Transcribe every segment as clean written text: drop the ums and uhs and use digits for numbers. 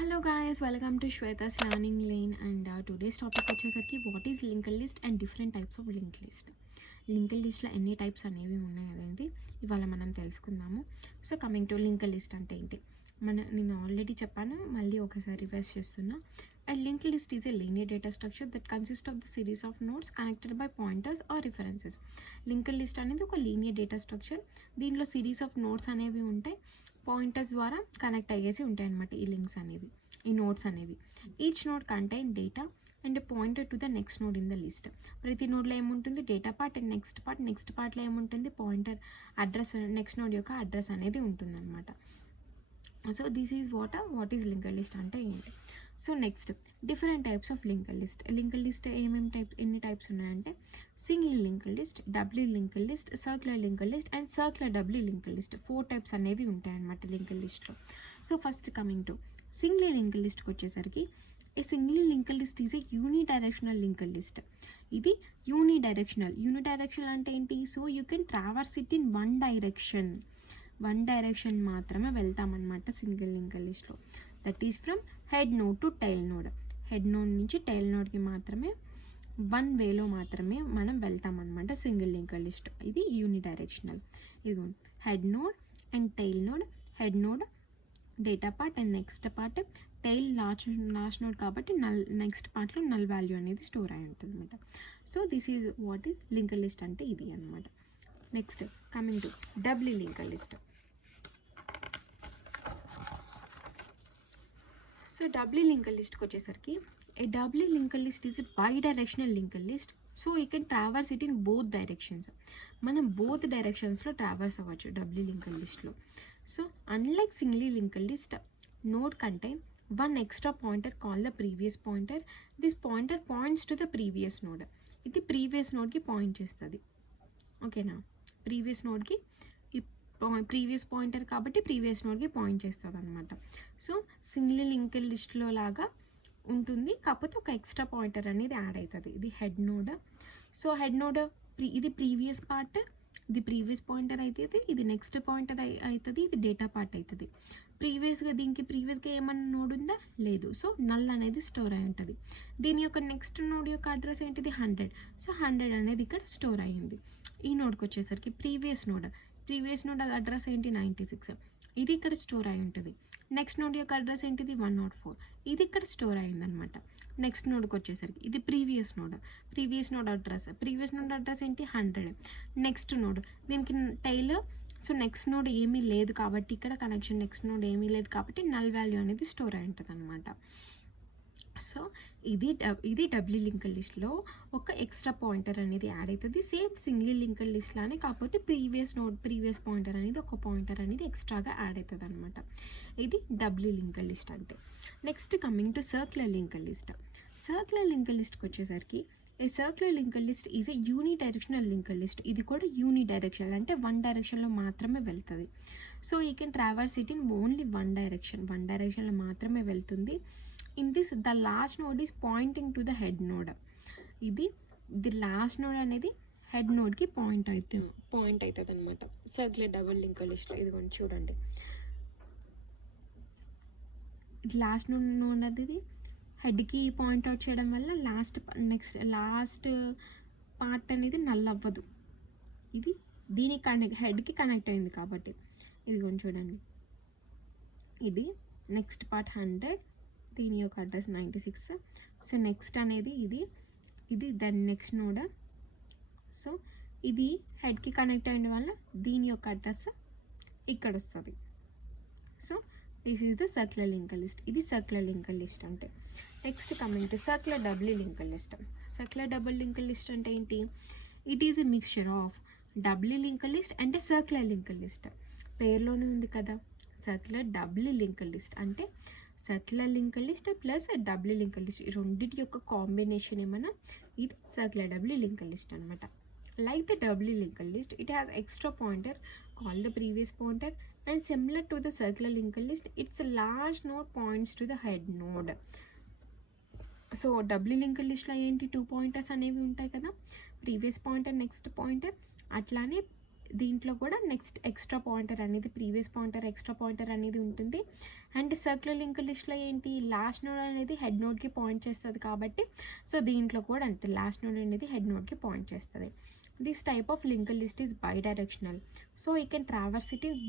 Hello guys, welcome to Shweta's Learning Lane and today's topic వచ్చేసరికి what is linked list and different types of linked list. Linked లిస్ట్లో ఎన్ని types అనేవి ఉన్నాయి అనేది ఇవాళ మనం తెలుసుకుందాము. So coming to linked list అంటే ఏంటి, నేను ఆల్రెడీ చెప్పాను, మళ్ళీ ఒకసారి రివైజ్ చేస్తున్నా. A linked list is a linear data structure that consists of the series of nodes connected by pointers or references. Linked list అనేది ఒక లీనియర్ డేటా స్ట్రక్చర్. దీనిలో సిరీస్ ఆఫ్ నోడ్స్ అనేవి ఉంటాయి, పాయింటర్స్ ద్వారా కనెక్ట్ అయ్యేసి ఉంటాయి అన్నమాట ఈ లింక్స్ అనేవి, ఈ నోడ్స్ అనేవి. Each node contain data and pointer to the next node in the list. ప్రతి నోడ్లో ఏముంటుంది, డేటా పార్ట్ అండ్ నెక్స్ట్ పార్ట్లో ఏముంటుంది, పాయింటర్ అడ్రస్, నెక్స్ట్ నోడ్ యొక్క అడ్రస్ అనేది ఉంటుంది అనమాట. So this is what is linked list అంటే ఏంటి. So next different types of linked list. Linked list ఎన్ని టైప్స్ ఉన్నాయంటే single linked list, doubly linked list, circular linked list and circular doubly linked list. 4 types అనేవి ఉంటాయన్నమాట linked లిస్ట్లో. So first coming to single linked లిస్ట్కి వచ్చేసరికి a single linked list is a unidirectional linked list. ఇది unidirectional అంటే ఏంటి, so you can traverse it in one direction మాత్రమే వెళ్తామన్నమాట సింగిల్ లింక్డ్ లిస్ట్లో. That is from head node to tail node. Head node నుంచి tail నోడ్కి మాత్రమే one వేలో మాత్రమే మనం వెళ్తామన్నమాట సింగిల్ లింక్డ్ లిస్ట్. ఇది యూనిడైరెక్షనల్. ఇది head node and tail node, head node data part and next part, tail last node కాబట్టి నెక్స్ట్ పార్ట్లో నల్ వాల్యూ అనేది స్టోర్ అయి ఉంటుంది అనమాట. So this is what is linked list అంటే ఇది అనమాట. Next coming to doubly linked list. So doubly linked లిస్ట్కి వచ్చేసరికి a doubly linked list is bidirectional linked list. So you can traverse it in both directions. మనం both డైరెక్షన్స్లో traverse అవ్వచ్చు doubly linked లిస్ట్లో. So unlike single linked list, node contain one extra pointer call the previous pointer. This pointer points to the previous node. ఇది previous నోడ్కి point చేస్తుంది, ఓకేనా. Previous నోడ్కి previous pointer కాబట్టి ప్రీవియస్ నోడ్కి పాయింట్ చేస్తుంది అనమాట. సో సింగిల్ లింక్డ్ లిస్ట్లో లాగా ఉంటుంది, కాకపోతే ఒక ఎక్స్ట్రా పాయింటర్ అనేది యాడ్ అవుతుంది. ఇది head node. So head node ఇది ప్రీవియస్ పార్ట్, ఇది ప్రీవియస్ పాయింటర్ అవుతుంది, ఇది నెక్స్ట్ పాయింటర్ అవుతుంది, ఇది డేటా పార్ట్ అవుతుంది. దీనికి ప్రీవియస్గా ఏమన్నా నోడ్ ఉందా, లేదు. సో నల్ అనేది స్టోర్ అయి ఉంటుంది. దీని యొక్క నెక్స్ట్ నోడ్ యొక్క అడ్రస్ ఏంటిది, 100. సో 100 అనేది ఇక్కడ స్టోర్ అయ్యింది. ఈ నోడ్కి వచ్చేసరికి ప్రీవియస్ నోడ్ అడ్రస్ ఏంటి, 96. ఇది ఇక్కడ స్టోర్ అయి ఉంటుంది. నెక్స్ట్ నోడ్ యొక్క అడ్రస్ ఏంటిది, 104. ఇది ఇక్కడ స్టోర్ అయిందనమాట. నెక్స్ట్ నోడ్కి వచ్చేసరికి ఇది ప్రీవియస్ నోడ్ అడ్రస్ ఏంటి, 100. నెక్స్ట్ నోడ్ దీనికి టైల్. సో నెక్స్ట్ నోడ్ ఏమీ లేదు కాబట్టి ఇక్కడ కనెక్షన్, నెక్స్ట్ నోడ్ ఏమీ లేదు కాబట్టి నల్ వాల్యూ అనేది స్టోర్ అయి ఉంటుంది అనమాట. సో ఇది డబ్ల్యూ లింక్డ్ లిస్ట్లో ఒక ఎక్స్ట్రా పాయింటర్ అనేది యాడ్ అవుతుంది. సేమ్ సింగిల్ లింక్డ్ లిస్ట్లానే, కాకపోతే ప్రీవియస్ పాయింటర్ అనేది ఒక పాయింటర్ అనేది ఎక్స్ట్రాగా యాడ్ అవుతుంది అనమాట. ఇది డబ్ల్యూ లింక్డ్ లిస్ట్ అంటే. Next coming to circular linked list. Circular linked లిస్ట్కి వచ్చేసరికి a circular linked list is a unidirectional linked list. ఇది కూడా యూనిడైరెక్షనల్ అంటే వన్ డైరెక్షన్లో మాత్రమే వెళ్తుంది. So you can traverse it in only one డైరెక్షన్లో మాత్రమే వెళ్తుంది. In this the last node is pointing to the head node. ఇది లాస్ట్ నోడ్ అనేది హెడ్ నోడ్కి పాయింట్ అవుతుంది అనమాట సర్క్యులర్ డబుల్ లింక్డ్ లిస్ట్లో. ఇదిగోండి చూడండి, ఇది లాస్ట్ నోడ్ అనేది హెడ్కి పాయింట్ అవుట్ చేయడం వల్ల లాస్ట్ పార్ట్ అనేది నల్ అవ్వదు. ఇది హెడ్కి కనెక్ట్ అయింది కాబట్టి. ఇదిగోండి చూడండి, ఇది నెక్స్ట్ పార్ట్ 100, దీని యొక్క అడ్రస్ 96. సో నెక్స్ట్ అనేది ఇది దాని నెక్స్ట్ నోడ్. సో ఇది హెడ్కి కనెక్ట్ అయిన వల్ల దీని యొక్క అడ్రస్ ఇక్కడ వస్తుంది. So this is the circular linked list. ఇది సర్క్యులర్ లింక్డ్ లిస్ట్ అంటే. Next coming to circular doubly linked list. Circular double linked list అంటే ఏంటి, it is a mixture of doubly linked list and circular linked list. పేర్లోనే ఉంది కదా, circular doubly linked list అంటే circular linked list plus doubly linked list, ఈ రెండింటి యొక్క combination ఏమన్నా ఇది సర్క్యులర్ డబ్ల్యూ లింక్డ్ లిస్ట్ అనమాట. Like the doubly linked list, it has extra pointer called the previous pointer, and similar to the circular linked list, its large node points to the head node. So doubly linked లిస్ట్లో ఏంటి, 2 pointers అనేవి ఉంటాయి కదా, previous pointer next pointer. అట్లానే దీంట్లో కూడా next extra pointer అనేది previous pointer extra pointer అనేది ఉంటుంది. అండ్ సర్క్యులర్ లింక్డ్ లిస్ట్లో ఏంటి, లాస్ట్ నోడ్ అనేది హెడ్ నోడ్కి పాయింట్ చేస్తుంది కాబట్టి సో దీంట్లో కూడా అంతే, లాస్ట్ నోడ్ అనేది హెడ్ నోడ్కి పాయింట్ చేస్తుంది. This type of linked list is bidirectional. So you can traverse it in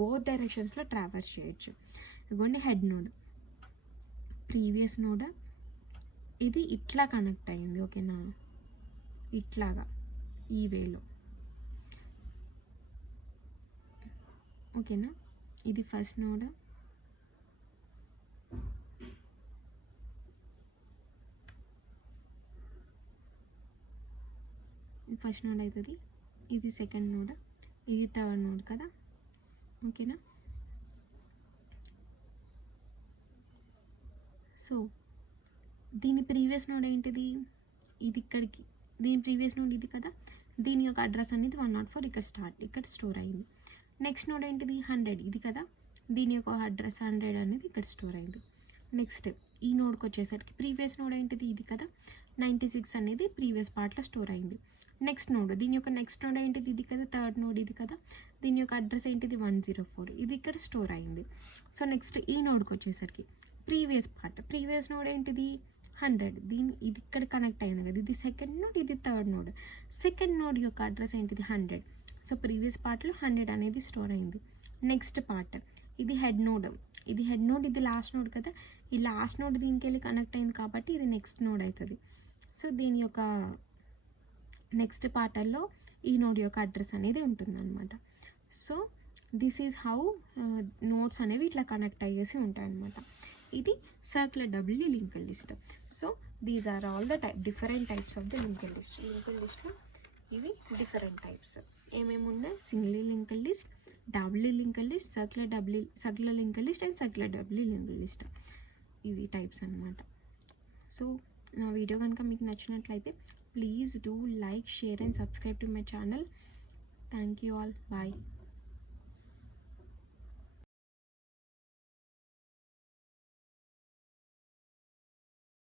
both డైరెక్షన్స్లో ట్రావర్స్ చేయొచ్చు. ఇదిగోండి హెడ్ నోడ్, ప్రీవియస్ నోడ్ ఇది ఇట్లా కనెక్ట్ అయింది, ఓకేనా, ఇట్లాగా ఈ వేలో, ఓకేనా. ఇది ఫస్ట్ నోడ్, ఫస్ట్ నోడ్ అవుతుంది, ఇది సెకండ్ నోడ్, ఇది థర్డ్ నోడ్ కదా, ఓకేనా. సో దీని ప్రీవియస్ నోడ్ ఏంటిది, ఇది ఇక్కడికి, దీని ప్రీవియస్ నోడ్ ఇది కదా, దీని యొక్క అడ్రస్ అనేది 104 ఇక్కడ స్టోర్ అయింది. నెక్స్ట్ నోడ్ ఏంటిది 100 ఇది కదా, దీని యొక్క అడ్రస్ 100 అనేది ఇక్కడ స్టోర్ అయింది. నెక్స్ట్ ఈ నోడ్కి వచ్చేసరికి ప్రీవియస్ నోడ్ ఏంటిది ఇది కదా, 96 అనేది ప్రీవియస్ పార్ట్లో స్టోర్ అయింది. నెక్స్ట్ నోడ్, దీని యొక్క నెక్స్ట్ నోడ్ ఏంటిది ఇది కదా, థర్డ్ నోడ్ ఇది కదా, దీని యొక్క అడ్రస్ ఏంటిది 104 ఇది ఇక్కడ స్టోర్ అయింది. సో నెక్స్ట్ ఈ నోడ్కి వచ్చేసరికి ప్రీవియస్ నోడ్ ఏంటిది 100, ఇది ఇక్కడ కనెక్ట్ అయింది కదా, ఇది సెకండ్ నోడ్, ఇది థర్డ్ నోడ్. సెకండ్ నోడ్ యొక్క అడ్రస్ ఏంటిది 100. సో ప్రీవియస్ పార్ట్లో 100 అనేది స్టోర్ అయింది. నెక్స్ట్ పార్ట్ ఇది హెడ్ నోడ్, ఇది లాస్ట్ నోడ్ కదా, ఈ లాస్ట్ నోడ్ దీనికి వెళ్ళి కనెక్ట్ అయింది కాబట్టి ఇది నెక్స్ట్ నోడ్ అవుతుంది. సో దీని యొక్క నెక్స్ట్ పార్టల్లో ఈ నోడ్ యొక్క అడ్రస్ అనేది ఉంటుందన్నమాట. So this is how nodes అనేవి ఇట్లా కనెక్ట్ అయ్యేసి ఉంటాయన్నమాట. ఇది circular doubly linked list. So these are all the different types of the linked లిస్ట్లో ఇవి డిఫరెంట్ టైప్స్ ఏమేమి ఉన్నాయి, single linked list, doubly linked list, circular linked list and circular doubly linked list, ఇవి types అనమాట. So నా video కనుక మీకు నచ్చినట్లయితే please do like, share and subscribe to my channel. Thank you all, bye.